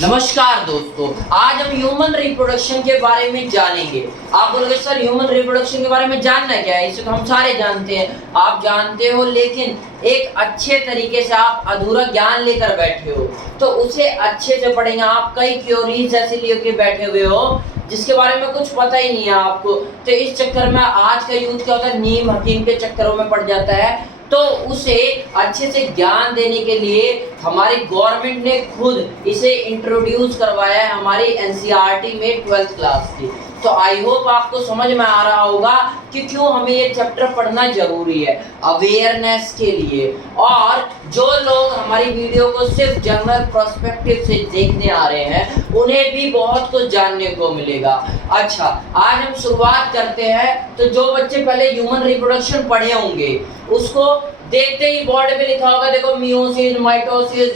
नमस्कार दोस्तों, आज हम ह्यूमन रिप्रोडक्शन के बारे में जानेंगे। आप बोलोगे सर ह्यूमन रिप्रोडक्शन के बारे में जानना क्या है? इसे तो हम सारे जानते हैं, आप जानते हो, लेकिन एक अच्छे तरीके से आप अधूरा ज्ञान लेकर बैठे हो, तो उसे अच्छे से पढ़ेंगे। आप कई थ्योरीज ऐसे लेके बैठे हुए हो जिसके बारे में कुछ पता ही नहीं है आपको, तो इस चक्कर में आज का यूथ क्या होता है, नीम हकीम के चक्करों में पड़ जाता है। तो उसे अच्छे से ज्ञान देने के लिए हमारी गवर्नमेंट ने खुद इसे इंट्रोड्यूस करवाया है हमारी एनसीईआरटी में 12th क्लास की। तो आई होप आपको समझ में आ रहा होगा कि क्यों हमें ये चैप्टर पढ़ना जरूरी है अवेयरनेस के लिए। और जो लोग हमारी वीडियो को सिर्फ जनरल पर्सपेक्टिव से देखने आ रहे हैं उन्हें भी बहुत कुछ जानने को मिलेगा। अच्छा, आज हम शुरुआत करते हैं। तो जो बच्चे पहले ह्यूमन रिप्रोडक्शन पढ़े होंगे उसको देखते ही बोर्ड पे लिखा होगा, देखो meiosis, mitosis,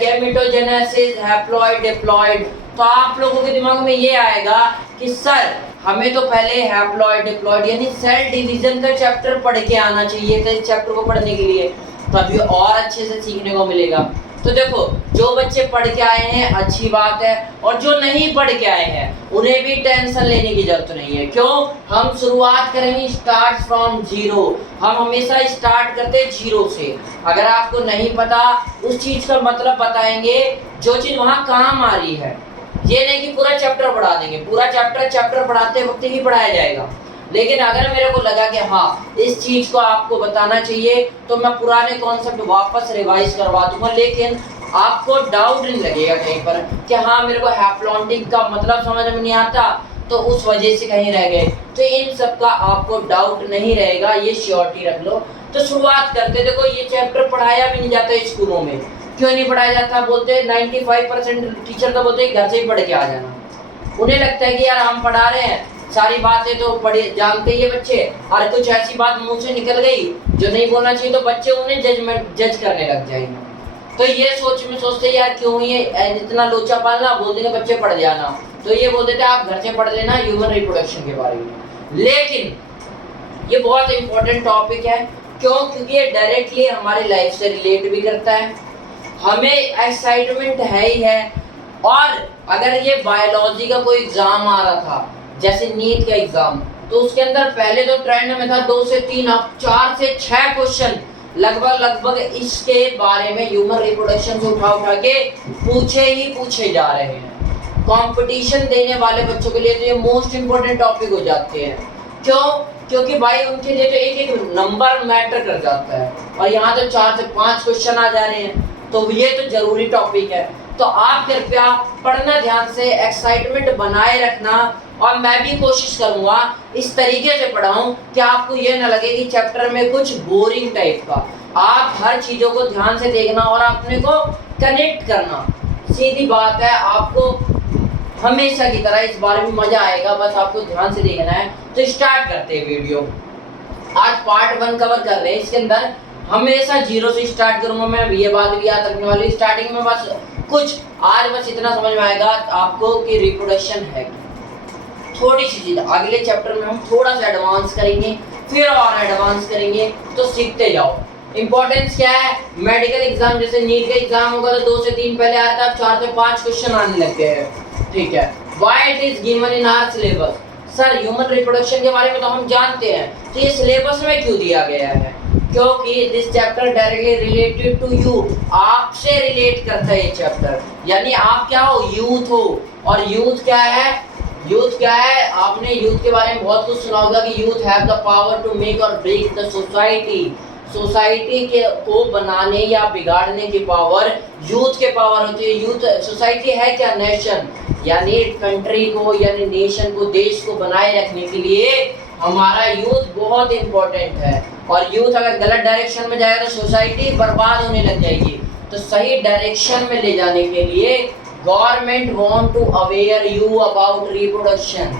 gametogenesis, haploid, diploid. तो आप लोगों के दिमाग में ये आएगा कि सर हमें तो पहले हैप्लॉइड डिप्लॉइड यानी सेल डिवीजन का चैप्टर पढ़ के आना चाहिए था। इस चैप्टर को पढ़ने के लिए तभी और अच्छे से सीखने को मिलेगा। तो देखो, जो बच्चे पढ़ के आए हैं अच्छी बात है, और जो नहीं पढ़ के आए हैं उन्हें भी टेंशन लेने की जरूरत नहीं है। क्यों? हम शुरुआत करेंगे स्टार्ट फ्रॉम जीरो। हम हमेशा स्टार्ट करते हैं जीरो से। अगर आपको नहीं पता उस चीज का मतलब बताएंगे जो चीज वहां काम आ रही है। ये नहीं कि पूरा चैप्टर पढ़ा देंगे, पूरा चैप्टर पढ़ाते वक्त ही पढ़ाया जाएगा। लेकिन अगर मेरे को लगा कि हाँ इस चीज को आपको बताना चाहिए तो मैं पुराने कॉन्सेप्ट वापस रिवाइज करवा दूंगा। लेकिन आपको डाउट नहीं लगेगा कहीं पर कि हाँ मेरे को हैप्लॉन्टिक का मतलब समझ में नहीं आता तो उस वजह से कहीं रह गए, तो इन सब का आपको डाउट नहीं रहेगा, ये श्योरिटी रख लो। तो शुरुआत करते। देखो, ये चैप्टर पढ़ाया भी नहीं जाता स्कूलों में। क्यों नहीं पढ़ाया जाता? बोलते 95% टीचर तो बोलते घर से ही पढ़ के आ जाना। उन्हें लगता है कि यार हम पढ़ा रहे हैं, सारी बातें तो पढ़े जानते ही है बच्चे, और कुछ ऐसी बात मुंह से निकल गई जो नहीं बोलना चाहिए तो बच्चे उन्हें जज करने लग जाएंगे। तो ये सोचते यार क्यों ये इतना लोचा पालना, बोल देंगे बच्चे पढ़ जाना, तो ये बोल देते आप घर से पढ़ लेना ह्यूमन रिप्रोडक्शन के बारे में। लेकिन ये बहुत इंपॉर्टेंट टॉपिक है। क्यों? क्योंकि ये डायरेक्टली हमारी लाइफ से रिलेट भी करता है, हमें एक्साइटमेंट है ही है। और अगर ये बायोलॉजी का कोई एग्जाम आ रहा था जैसे नीट का एग्जाम, तो उसके अंदर पहले तो ट्रेंड में था 2 से 3, अब 4 से 6 क्वेश्चन लगभग इसके बारे में ह्यूमन रिप्रोडक्शन से उठा के पूछे जा रहे हैं। कंपटीशन देने वाले बच्चों के लिए तो ये मोस्ट इंपोर्टेंट टॉपिक हो जाते हैं। क्यों? क्योंकि भाई उनके लिए तो एक एक नंबर मैटर कर जाता है, और यहाँ तो 4 से 5 क्वेश्चन आ जा रहे हैं, तो ये तो जरूरी टॉपिक है। तो आप कृपया पढ़ना ध्यान से, एक्साइटमेंट बनाए रखना, और मैं भी कोशिश करूंगा इस तरीके से पढ़ाऊं कि आपको ये ना लगे कि चैप्टर में कुछ बोरिंग टाइप का। आप हर चीज़ों को ध्यान से देखना और अपने को कनेक्ट करना। सीधी बात है, आपको हमेशा की तरह इस बारे में मजा आएगा, बस आपको ध्यान से देखना है। तो स्टार्ट करते हैं वीडियो। आज पार्ट 1 कवर कर रहे हैं। इसके अंदर हमेशा जीरो से स्टार्ट करूंगा मैं, ये बात भी याद रखने वाली। स्टार्टिंग में बस कुछ आज बस इतना समझ में आएगा आपको कि रिप्रोडक्शन है क्या। थोड़ी सी चीज अगले चैप्टर में हम थोड़ा सा एडवांस करेंगे, फिर और एडवांस करेंगे, तो सीखते जाओ। इंपॉर्टेंस क्या है? मेडिकल एग्जाम जैसे नीट का एग्जाम होगा तो 2 से 3 पहले आता है, अब 4 से 5 क्वेश्चन आने लग गए हैं। ठीक है, why it is given in our syllabus. Sir human reproduction के बारे में तो हम जानते हैं, तो ये सिलेबस में क्यों दिया गया है? क्योंकि this chapter directly related to you, आपसे रिलेट करता है ये चैप्टर। यानी आप क्या हो? यूथ हो। और यूथ क्या है? यूथ क्या है? आपने यूथ के बारे में बहुत कुछ सुना होगा कि youth have the power to make or break the society. Society के को बनाने या बिगाड़ने की पावर यूथ के पावर होती है। यूथ सोसाइटी है क्या? नेशन, यानी कंट्री को यानी नेशन को, देश को बनाए रखने के लिए हमारा यूथ बहुत इंपॉर्टेंट है। और यूथ अगर गलत डायरेक्शन में जाएगा तो सोसाइटी बर्बाद होने लग जाएगी। तो सही डायरेक्शन में ले जाने के लिए government want to aware you about reproduction.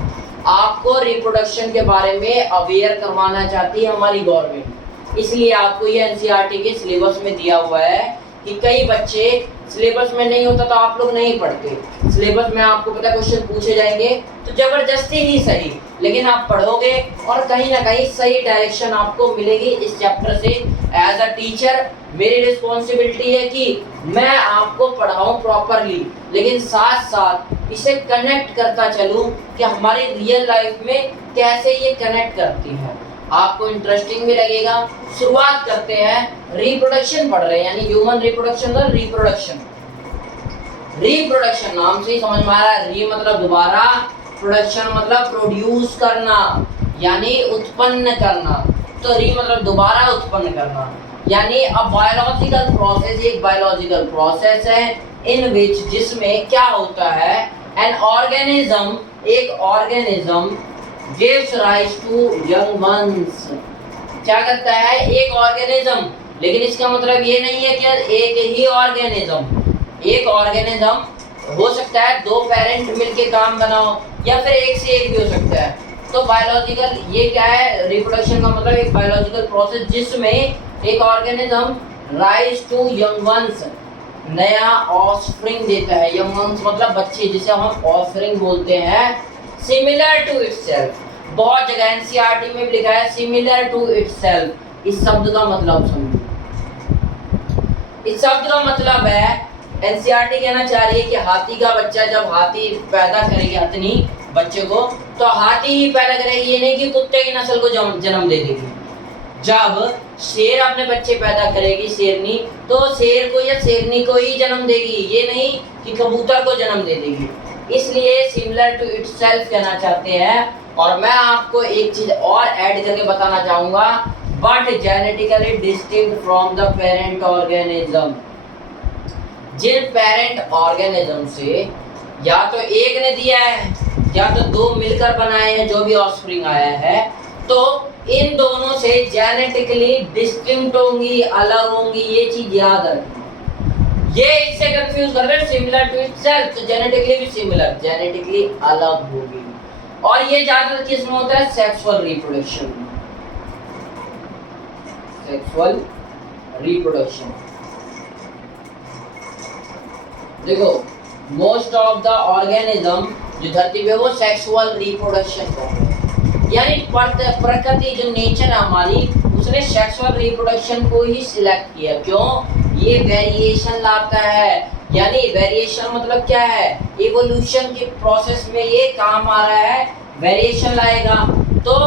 आपको रिप्रोडक्शन के बारे में अवेयर करवाना चाहती है हमारी गवर्नमेंट। इसलिए आपको ये एनसीईआरटी के सिलेबस में दिया हुआ है कि कई बच्चे सिलेबस में नहीं होता तो आप लोग नहीं पढ़ते। सिलेबस में आपको पता क्वेश्चन पूछे जाएंगे तो जबरदस्ती ही सही, लेकिन आप पढ़ोगे और कहीं ना कहीं सही डायरेक्शन आपको मिलेगी इस चैप्टर से। एज अ टीचर मेरी रिस्पॉन्सिबिलिटी है कि मैं आपको पढ़ाऊं प्रॉपरली, लेकिन साथ साथ इसे कनेक्ट करता चलूं कि हमारी रियल लाइफ में कैसे ये कनेक्ट करती है। आपको इंटरेस्टिंग भी लगेगा। शुरुआत करते हैं, रिप्रोडक्शन पढ़ रहे हैं, यानी ह्यूमन रिप्रोडक्शन और रिप्रोडक्शन। रिप्रोडक्शन नाम से ही समझ में आ रहा है, री मतलब दोबारा, प्रोडक्शन मतलब प्रोड्यूस करना, यानी उत्पन्न करना। तो री मतलब दोबारा उत्पन्न करना, यानी अ बायोलॉजिकल प्रोसेस, एक बायोलॉजिकल प्रोसेस है इन विच, जिसमें क्या होता है, एन ऑर्गेनिज्म, एक organism gives rise to young ones. क्या करता है, एक ऑर्गेनिज्म, लेकिन इसका मतलब ये नहीं है कि एक ही ऑर्गेनिज्म, एक ऑर्गेनिज्म हो सकता है दो पेरेंट मिलके काम बनाओ, या फिर एक से एक भी हो सकता है। तो बायोलॉजिकल ये क्या है, रिप्रोडक्शन का मतलब एक बायोलॉजिकल प्रोसेस जिसमें एक organism rise to young ones, नया ऑफस्प्रिंग देता है। यंग वंस मतलब बच्चे, जिसे हम ऑफस्प्रिंग बोलते हैं। सिमिलर टू इटसेल्फ, बहुत जगह एनसीईआरटी में भी लिखा है सिमिलर टू इटसेल्फ। इस शब्द का मतलब समझो, इस शब्द का मतलब है, एनसीईआरटी कहना चाह रही है कि हाथी का बच्चा जब हाथी पैदा करेगी, हथनी बच्चे को, तो हाथी ही पैदा करेगी, ये नहीं कि कुत्ते की नस्ल को जन्म दे देगी। जब शेर अपने बच्चे पैदा करेगी, शेरनी, तो शेर को या शेरनी को ही जन्म देगी, ये नहीं कि कबूतर को जन्म दे देगी। इसलिए सिमिलर टू इटसेल्फ कहना चाहते हैं। और मैं आपको एक चीज और ऐड करके बताना चाहूंगा, but genetically distinct from the parent organism. जिन पेरेंट ऑर्गेनिज्म से या तो एक ने दिया है या तो दो मिलकर बनाए हैं, जो भी ऑफस्प्रिंग आया है, तो इन दोनों से जेनेटिकली डिस्टिंक्ट होंगी, अलग होंगी, ये चीज याद रखना। ये इससे कंफ्यूज कर रहे हैं, सिमिलर टू इटसेल्फ, तो जेनेटिकली भी सिमिलर, जेनेटिकली अलग होगी। और ये ज्यादातर किस में होता है, सेक्सुअल रिप्रोडक्शन में, सेक्सुअल रिप्रोडक्शन। देखो, मोस्ट ऑफ द ऑर्गेनिज्म जो धरती पे वो सेक्सुअल रिप्रोडक्शन करते हैं, यानी प्रकृति जो नेचर है हमारी, उसने सेक्सुअल रिप्रोडक्शन को ही सिलेक्ट किया। क्यों, ये वेरिएशन लाता है, यानी वेरिएशन मतलब क्या है, इवोल्यूशन के प्रोसेस में ये काम आ रहा है, वेरिएशन लाएगा। तो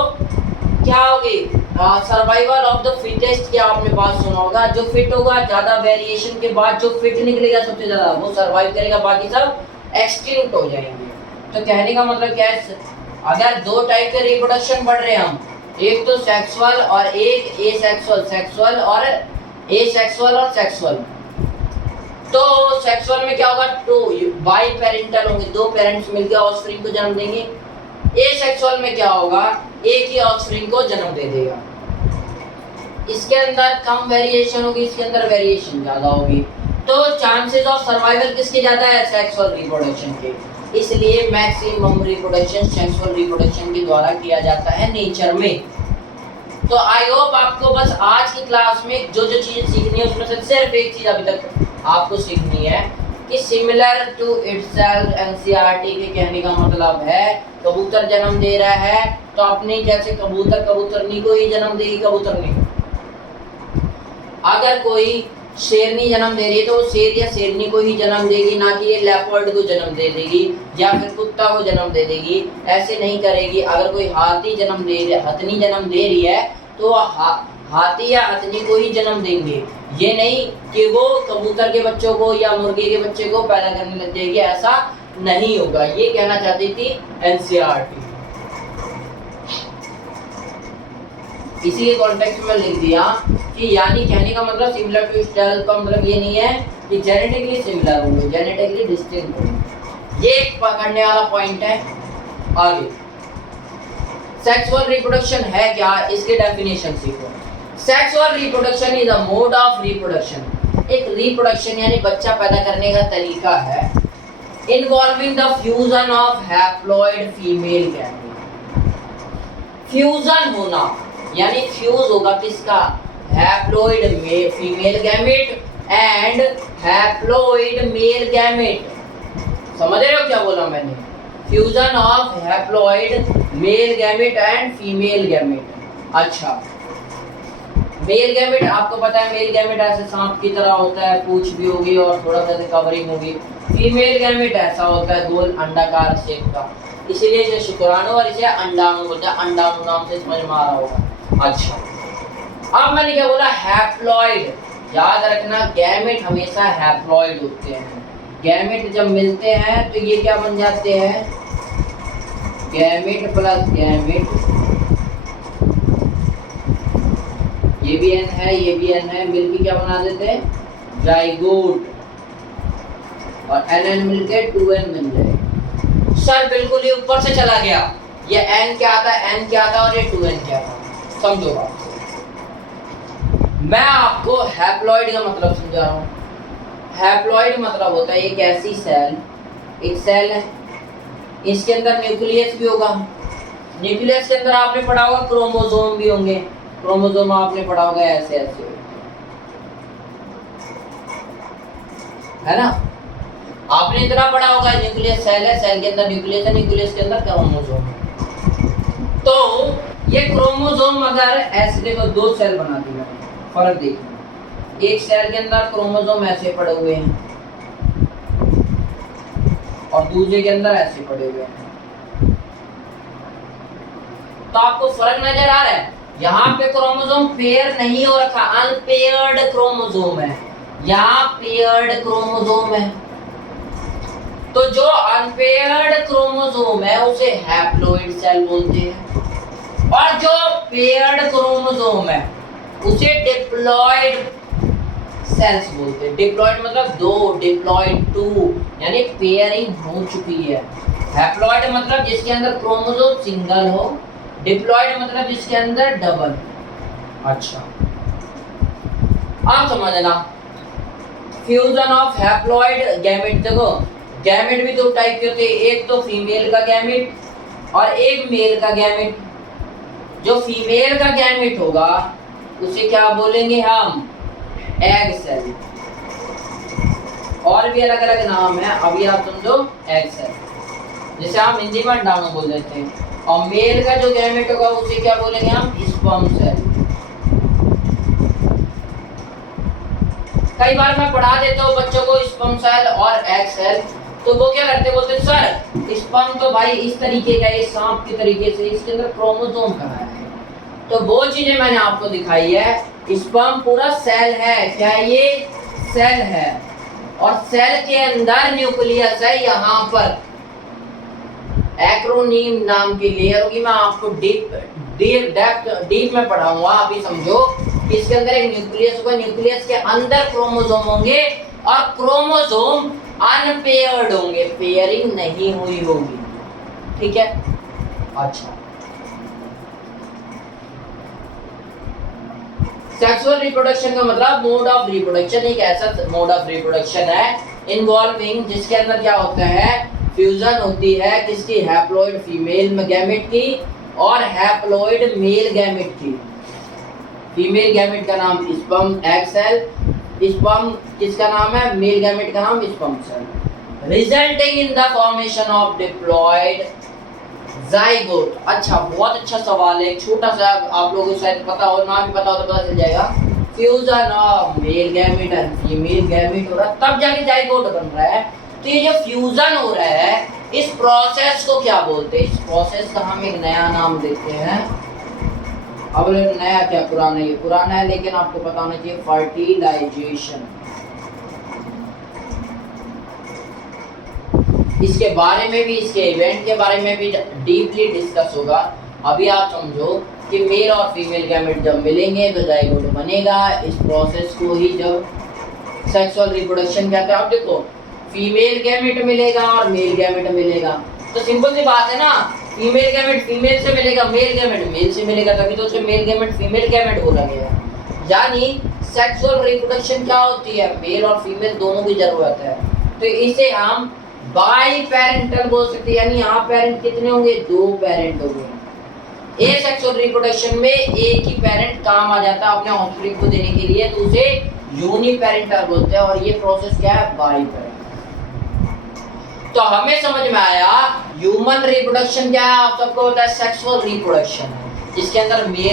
क्या होगी, सर्वाइवल ऑफ द फिटेस्ट, क्या आपने बात सुना होगा, जो फिट होगा, ज्यादा वेरिएशन के बाद जो फिट निकलेगा सबसे ज्यादा वो सर्वाइव करेगा, बाकी सब एक्सटिंक्ट हो जाएंगे। तो कहने का मतलब क्या है, अगर दो टाइप के रिप्रोडक्शन पढ़ रहे हैं हम, एक तो सेक्सुअल और एक एसेक्सुअल, सेक्सुअल और एसेक्सुअल और सेक्सुअल। तो सेक्सुअल में क्या होगा, टू बाई पेरेंटल होंगे, दो पेरेंट्स मिलकर ऑफस्प्रिंग को जन्म देंगे। एसेक्सुअल में क्या होगा, एक ही ऑफस्प्रिंग को जन्म दे देगा। इसके अंदर कम वेरिएशन होगी, इसके अंदर वेरिएशन ज्यादा होगी। तो चांसेस ऑफ सर्वाइवल किसके ज्यादा है, सेक्सुअल रिप्रोडक्शन के। इसलिए मैक्सिमम रिप्रोडक्शन सेक्सुअल रिप्रोडक्शन के द्वारा किया जाता है नेचर में। तो आई होप आपको बस आज की क्लास में जो जो चीजें सीखनी है उसमें से सिर्फ एक चीज अभी तक आपको सीखनी है कि सिमिलर टू इटसेल्फ, एनसीईआरटी के कहने का मतलब है कबूतर जन्म दे रहा है तो अपनी जैसे कबूतर कबूतरनी को ही जन्म देगी, कबूतरनी। अगर कोई शेरनी जन्म दे रही है तो वो शेर या शेरनी को ही जन्म देगी, ना कि ये लेपर्ड को जन्म दे देगी या फिर कुत्ता को जन्म दे देगी, ऐसे नहीं करेगी। अगर कोई हाथी जन्म दे रही, हथनी जन्म दे रही है तो हाथी या हथनी को ही जन्म देंगे, ये नहीं कि वो कबूतर के बच्चों को या मुर्गे के बच्चे को पैदा करने लग जाएगी, ऐसा नहीं होगा। ये कहना चाहती थी एनसीईआरटी। इसी के कॉन्टेक्स्ट में लिख दिया कि यानी कहने का मतलब सिमिलर टू इटसेल्फ का मतलब ये नहीं है कि जेनेटिकली सिमिलर होंगे, जेनेटिकली डिस्टिंक्ट होंगे। ये एक पकड़ने वाला पॉइंट है। आगे सेक्सुअल रिप्रोडक्शन है क्या, इसके डेफिनेशन सीखो। Sexual reproduction is a mode of reproduction, एक रिप्रोडक्शन यानी बच्चा पैदा करने का तरीका है, involving the fusion of haploid female gamete. Fusion होना यानी फ्यूज होगा किसका, haploid female gamete and haploid male gamete. समझ रहे हो क्या बोला मैंने, fusion of haploid male gamete and female gamete. अच्छा, मेल गैमेट आपको पता है, मेल गैमेट ऐसे सांप की तरह होता है, पूंछ भी होगी और थोड़ा सा कवरिंग होगी। फीमेल गैमेट ऐसा होता है गोल अंडाकार शेप का, इसीलिए इसे शुक्राणु और इसे अंडाणु बोलते हैं। अंडाणु नाम से समझ में आ रहा होगा। अच्छा, अब मैंने क्या बोला, हैप्लॉइड। याद रखना गैमेट हमेशा हैप्लॉइड होते हैं। गैमेट जब मिलते हैं तो ये क्या बन जाते हैं, गैमेट प्लस गैमेट, ये भी एन है ये भी एन है, मिलके क्या बना देते हैं, जाइगोट। और एन एन मिलके 2n मिल जाए। सर बिल्कुल ही ऊपर से चला गया, ये n क्या आता है, n क्या आता है और ये 2n क्या था, समझो बात। मैं आपको हैप्लॉइड का मतलब समझा रहा हूँ। हैप्लॉइड मतलब होता है एक ऐसी सेल, एक सेल है, इसके अंदर न्यूक्लियस भी होगा। न्यूक्लियस के अंदर आपने पढ़ा होगा क्रोमोसोम भी होंगे। क्रोमोसोम आपने पढ़ा होगा ऐसे ऐसे, है ना। आपने इतना पढ़ा होगा, न्यूक्लियस सेल है, सेल के अंदर न्यूक्लियस है, न्यूक्लियस के अंदर क्रोमोसोम है। तो ये क्रोमोसोम अगर ऐसे देखो, दो सेल बना दी मैंने, फर्क देखो, एक सेल के अंदर क्रोमोसोम ऐसे पड़े हुए हैं और दूसरे के अंदर ऐसे पड़े हुए हैं, तो आपको फर्क नजर आ रहा है। यहाँ पे क्रोमोसोम पेयर नहीं हो रखा, अनपेयर्ड क्रोमोसोम है, यहाँ पेयर्ड क्रोमोसोम है। तो जो अनपेयर्ड क्रोमोसोम है उसे हैप्लॉइड सेल बोलते हैं, और जो पेयर्ड क्रोमोसोम है उसे डिप्लॉइड सेल्स बोलते हैं। डिप्लॉइड मतलब दो, डिप्लॉइड 2 यानी पेयरिंग हो चुकी है। हैप्लॉइड मतलब जिसके अंदर क्रोमोसोम सिंगल हो, डिप्लॉइड मतलब जिसके अंदर डबल। अच्छा, आप समझना, फ्यूजन ऑफ हैप्लॉइड गैमेट। देखो गैमेट भी दो टाइप के होते हैं, एक तो फीमेल का गैमेट और एक मेल का गैमेट। जो फीमेल का गैमेट होगा उसे क्या बोलेंगे हम, एग सेल। और भी अलग अलग नाम है, अभी आप समझो एग सेल, जैसे हम हिंदी में अंडाणु बोल देते हैं। और मेल का जो गैमेट होगा उसे क्या बोलेंगे हम, स्पर्म सेल। कई बार मैं पढ़ा देता हूँ बच्चों को स्पर्म सेल और एग सेल, तो वो क्या करते, बोलते सर स्पर्म तो भाई इस तरीके का, ये सांप के तरीके से, इसके अंदर क्रोमोसोम कहाँ है। तो वो चीजें मैंने आपको दिखाई है। स्पर्म पूरा सेल है, क्या ये सेल है, और सेल के अंदर न्यूक्लियस है। यहाँ पर एक्रोनीम नाम की लेयर होगी, मैं आपको डीप में पढ़ाऊंगा, अभी समझो। इसके अंदर एक न्यूक्लियस होगा, न्यूक्लियस के अंदर क्रोमोसोम होंगे और क्रोमोसोम अनपेयर्ड होंगे, पेयरिंग नहीं हुई होगी, ठीक है। अच्छा, सेक्सुअल रिप्रोडक्शन का मतलब मोड ऑफ रिप्रोडक्शन, एक ऐसा मोड ऑफ रिप्रोडक्शन है इन्वॉल्विंग जिसके अंदर क्या होता है, फ्यूजन होती है किसकी, हैप्लॉइड फीमेल गैमेट की और हैप्लॉइड मेल गैमेट की। फीमेल गैमेट का नाम स्पर्म एग सेल, स्पर्म किसका नाम है, मेल गैमेट का नाम sperm cell, resulting in the formation of diploid zygote. अच्छा, बहुत अच्छा सवाल है, छोटा सा, आप लोगों को शायद पता हो, ना भी पता हो तो पता चल जाएगा। Fusion of male gamete and female gamete हो रहा है, तब जाके जाइगोट बन रहा है। तो ये जो फ्यूजन हो रहा है, इस प्रोसेस को क्या बोलते हैं, इस प्रोसेस का हम एक नया नाम देते हैं। अब नया क्या, पुराना, ये पुराना है लेकिन आपको पता होना चाहिए, फर्टिलाइजेशन। इसके बारे में भी, इसके इवेंट के बारे में भी डीपली डिस्कस होगा। अभी आप समझो कि मेल और फीमेल गैमेट जब मिलेंगे तो जाइगोट बनेगा। इस प्रोसेस को ही जब सेक्सुअल रिप्रोडक्शन कहते हैं। अब देखो, फीमेल गैमेट मिलेगा और मेल गैमेट मिलेगा, तो सिंपल सी बात है ना, फीमेल गैमेट फीमेल से मिलेगा, मेल गैमेट मेल से मिलेगा, तभी तो उसे मेल गैमेट फीमेल गैमेट बोला गया। यानी सेक्सुअल रिप्रोडक्शन क्या होती है, मेल और फीमेल दोनों की जरूरत है। तो इसे हम बाई पेरेंटल बोल सकते हैं, यानी यहाँ पेरेंट कितने होंगे, 2 पेरेंट होंगे। ए सेक्सुअल रिप्रोडक्शन में एक ही पेरेंट काम आ जाता है अपने ऑफस्प्रिंग को देने के लिए, तो उसे यूनिपेरेंटल बोलते हैं। और ये प्रोसेस क्या है, बाई पेरेंटल। तो हमें समझ में आया ह्यूमन रिप्रोडक्शन क्या है, आप सबको होता है सेक्सुअल रिप्रोडक्शन है, जिसके अंदर मेल